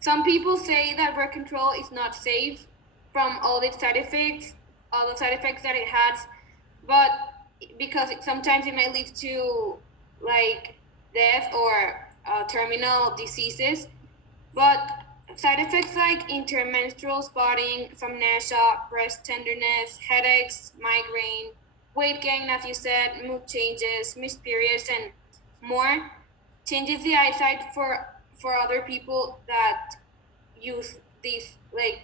Some people say that birth control is not safe from all the side effects, that it has, but because sometimes it may lead to like death or terminal diseases. But side effects like intermenstrual spotting, some nausea, breast tenderness, headaches, migraine, weight gain, as you said, mood changes, missed periods, and more, changes the eyesight for other people that use these, like,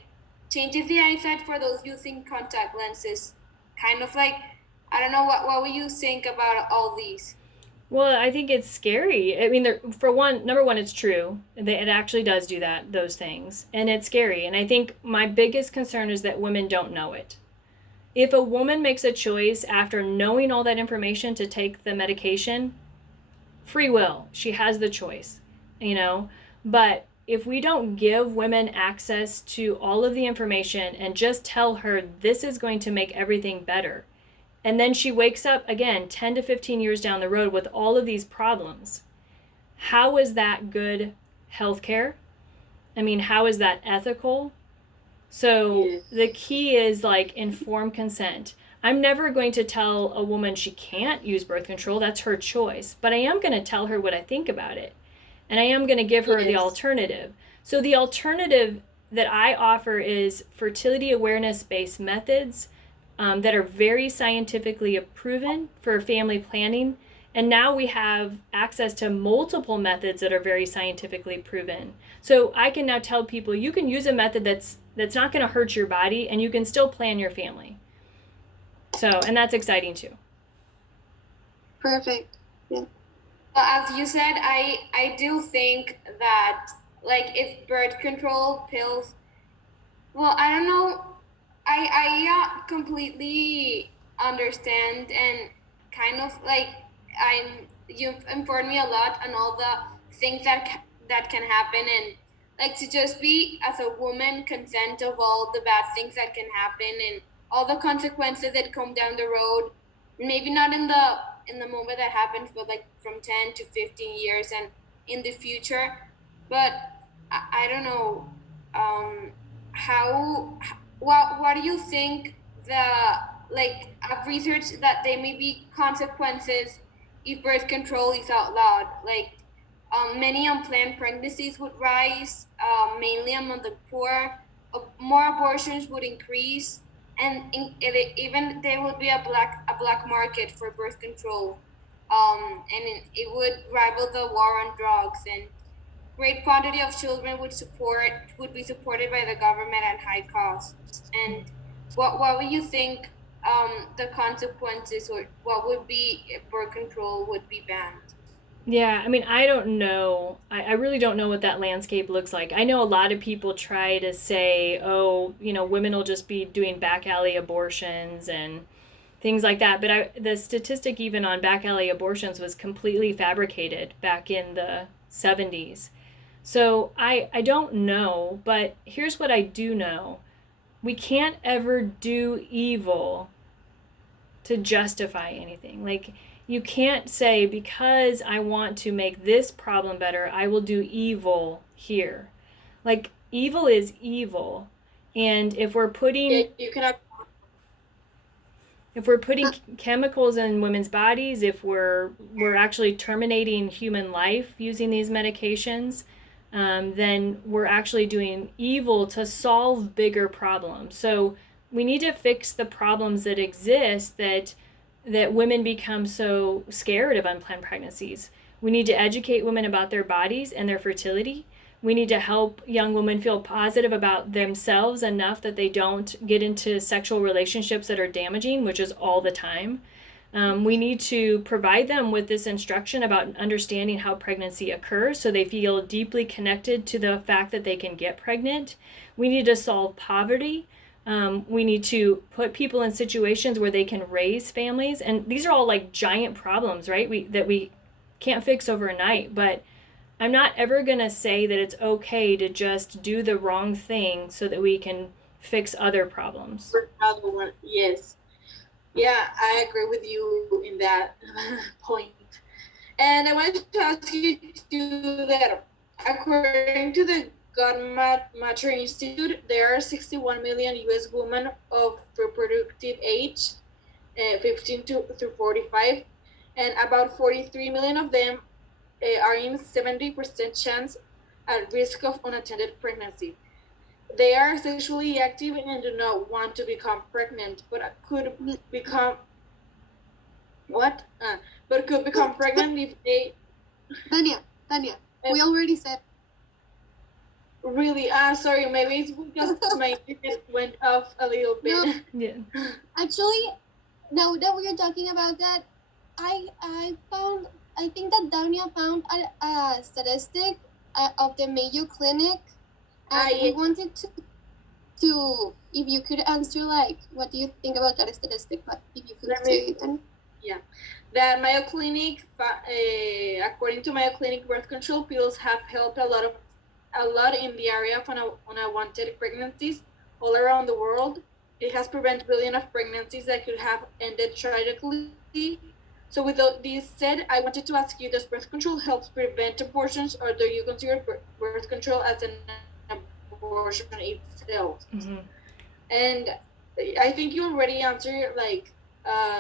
changes the eyesight for those using contact lenses. Kind of like, I don't know, what would you think about all these? Well, I think it's scary. I mean, for one, number one, it's true. It actually does do that, those things. And it's scary. And I think my biggest concern is that women don't know it. If a woman makes a choice after knowing all that information to take the medication, free will, she has the choice, you know? But if we don't give women access to all of the information and just tell her this is going to make everything better, and then she wakes up again 10 to 15 years down the road with all of these problems. How is that good healthcare? I mean, how is that ethical? So Yes. the key is like informed consent. I'm never going to tell a woman she can't use birth control. That's her choice. But I am going to tell her what I think about it. And I am going to give her the Yes. alternative. So the alternative that I offer is fertility awareness based methods that are very scientifically proven for family planning. And now we have access to multiple methods that are very scientifically proven. So I can now tell people you can use a method that's not going to hurt your body and you can still plan your family. So, and that's exciting too. Perfect. Yeah. Well, as you said, I do think that, like, if birth control pills, well, I don't know, I completely understand, and kind of like, you've informed me a lot on all the things that can happen, and like to just be as a woman consent of all the bad things that can happen and all the consequences that come down the road. Maybe not in the moment that happens, but like from 10 to 15 years and in the future. But I don't know, how, what do you think, the, like, I've researched that there may be consequences if birth control is outlawed. Like, many unplanned pregnancies would rise, mainly among the poor. More abortions would increase, and even there would be a black market for birth control. And it would rival the war on drugs, and great quantity of children would be supported by the government at high costs. And what would you think, the consequences, or what would be if birth control would be banned? Yeah, I mean, I don't know. I really don't know what that landscape looks like. I know a lot of people try to say, oh, women will just be doing back alley abortions and things like that. But the statistic even on back alley abortions was completely fabricated back in the 70s. So I don't know, but here's what I do know. We can't ever do evil to justify anything. Like, you can't say, because I want to make this problem better, I will do evil here. Like, evil is evil. And Yeah, you cannot. if we're putting chemicals in women's bodies, if we're actually terminating human life using these medications, then we're actually doing evil to solve bigger problems. So we need to fix the problems that exist, that women become so scared of unplanned pregnancies. We need to educate women about their bodies and their fertility. We need to help young women feel positive about themselves enough that they don't get into sexual relationships that are damaging, which is all the time. We need to provide them with this instruction about understanding how pregnancy occurs so they feel deeply connected to the fact that they can get pregnant. We need to solve poverty. We need to put people in situations where they can raise families. And these are all like giant problems, right? That we can't fix overnight. But I'm not ever going to say that it's okay to just do the wrong thing so that we can fix other problems. Another one. Yes. Yeah, I agree with you in that point. And I wanted to ask you too that according to the Matter Institute, there are 61 million US women of reproductive age, 15 through 45, and about 43 million of them are in 70% chance at risk of unattended pregnancy. They are sexually active and do not want to become pregnant, but could become what? But could become pregnant if they Tanya, we already said. really. Sorry, maybe it's because my internet went off a little bit. No. Yeah. Actually, now that we are talking about that, I think that Dania found a statistic of the Mayo Clinic, and we Yeah. wanted to if you could answer, like, what do you think about that statistic? But if you could Let say me- it, then That Mayo Clinic, according to Mayo Clinic, birth control pills have helped a lot in the area of unwanted pregnancies all around the world. It has prevented billions of pregnancies that could have ended tragically. So with this said, I wanted to ask you, does birth control help prevent abortions, or do you consider birth control as an abortion itself? Hmm. And I think you already answered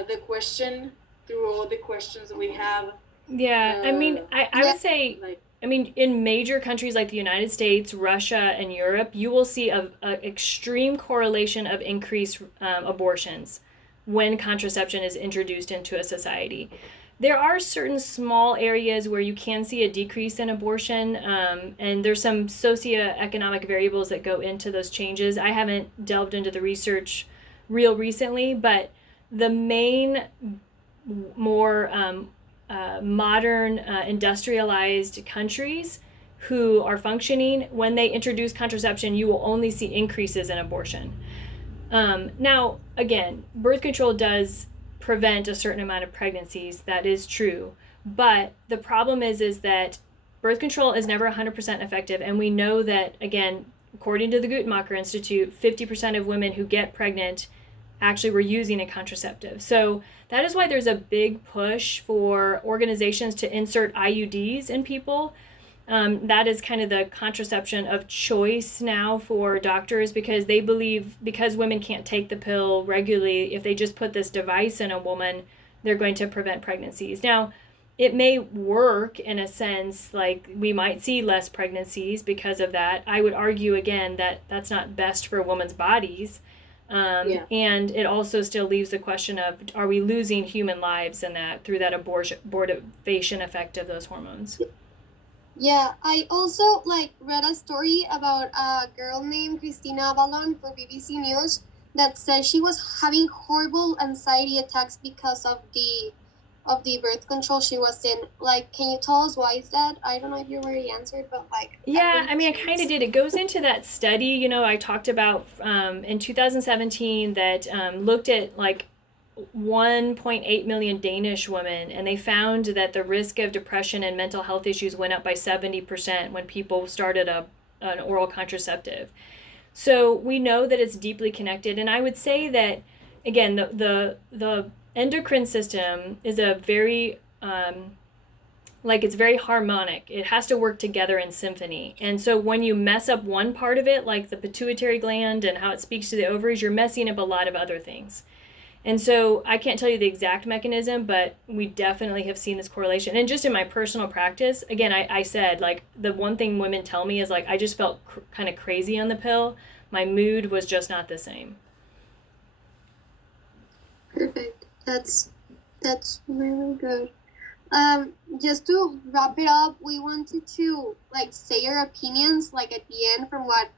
the question through all the questions that we have. Yeah, I mean, I would say, Like, I mean, in major countries like the United States, Russia, and Europe, you will see a extreme correlation of increased abortions when contraception is introduced into a society. There are certain small areas where you can see a decrease in abortion, and there's some socioeconomic variables that go into those changes. I haven't delved into the research real recently, but the main more modern industrialized countries who are functioning, when they introduce contraception, you will only see increases in abortion. Now, again, birth control does prevent a certain amount of pregnancies. That is true. But the problem is that birth control is never 100% effective. And we know that, again, according to the Guttmacher Institute, 50% of women who get pregnant actually were using a contraceptive. So that is why there's a big push for organizations to insert IUDs in people. That is kind of the contraception of choice now for doctors, because they believe, because women can't take the pill regularly, if they just put this device in a woman, they're going to prevent pregnancies. Now, it may work in a sense, like we might see less pregnancies because of that. I would argue again that that's not best for women's bodies. And it also still leaves the question of, are we losing human lives in that through that abortivation effect of those hormones? yeah, I also read a story about a girl named Christina Avalon for BBC News that said she was having horrible anxiety attacks because of the birth control she was in. Like, can you tell us why is that? I don't know if you already answered, but Yeah, I mean, I kind of did. It goes into that study, you know, I talked about in 2017 that looked at 1.8 million Danish women, and they found that the risk of depression and mental health issues went up by 70% when people started an oral contraceptive. So we know that it's deeply connected, and I would say that, again, the endocrine system is a very it's very harmonic. It has to work together in symphony. And so when you mess up one part of it, like the pituitary gland and how it speaks to the ovaries, you're messing up a lot of other things. And so I can't tell you the exact mechanism, but we definitely have seen this correlation. And just in my personal practice, again, I said, the one thing women tell me is, I just felt kind of crazy on the pill. My mood was just not the same. Perfect. That's really good. Just to wrap it up, we wanted to say our opinions at the end from what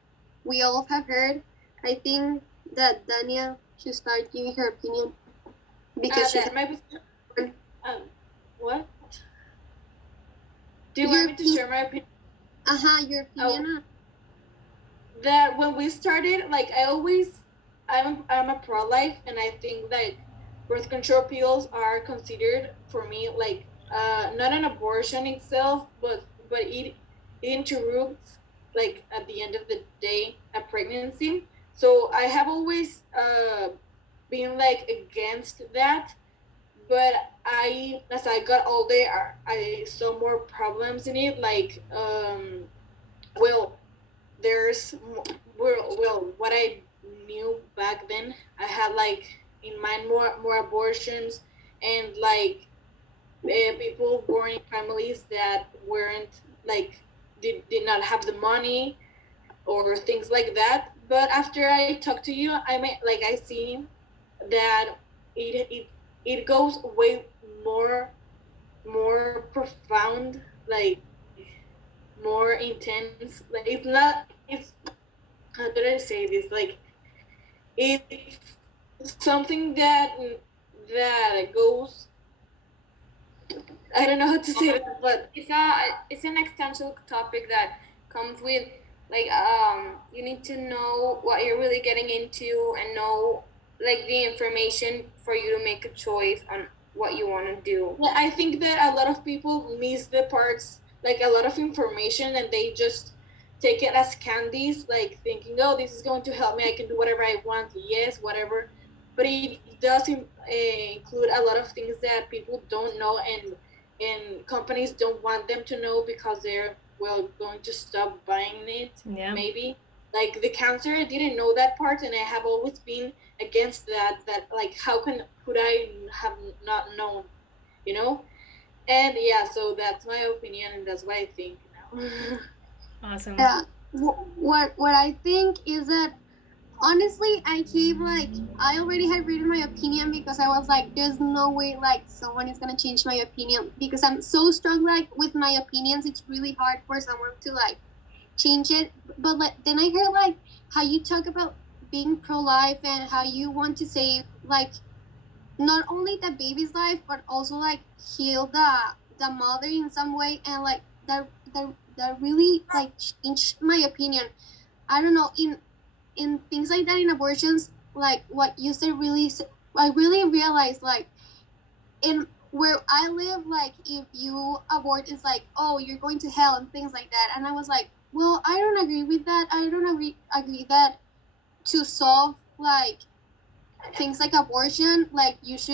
we all have heard. I think that Dania should start giving her opinion because what? Do you want me to share my opinion? Your opinion. That when we started, I'm a pro-life, and I think that birth control pills are considered for me not an abortion itself, but it interrupts at the end of the day a pregnancy. So I have always been against that, but as I got older, I saw more problems in it. there's well, what I knew back then, I had like in mind more abortions, and like people born in families that weren't like did not have the money or things like that. But after I talk to you, I may like I see that it goes way more profound, like more intense. Like it's not it's how did I say this? Like it's something that goes. I don't know how to say it, but It's an extensive topic that comes with like you need to know what you're really getting into and know like the information for you to make a choice on what you want to do. yeah, I think that a lot of people miss the parts, like a lot of information, and they just take it as candies, like thinking, oh, this is going to help me. I can do whatever I want. Yes, whatever. But it does include a lot of things that people don't know, and companies don't want them to know because they're well going to stop buying it. Yeah. Maybe like the cancer, I didn't know that part, and I have always been against that. That like, how could I have not known? You know? And yeah, so that's my opinion, and that's what I think now. Awesome. Yeah. What I think is that honestly, I came like I already had written my opinion because I was like, there's no way like someone is gonna change my opinion because I'm so strong like with my opinions. It's really hard for someone to like change it. But like then I heard like how you talk about being pro-life and how you want to save like not only the baby's life but also like heal the mother in some way, and like that really like changed my opinion. I don't know, in things like that, in abortions, like what you said really I really realized like in where I live, like if you abort, it's like, oh, you're going to hell and things like that. And I was like, well, I don't agree with that. I don't agree that to solve like things like abortion, like you should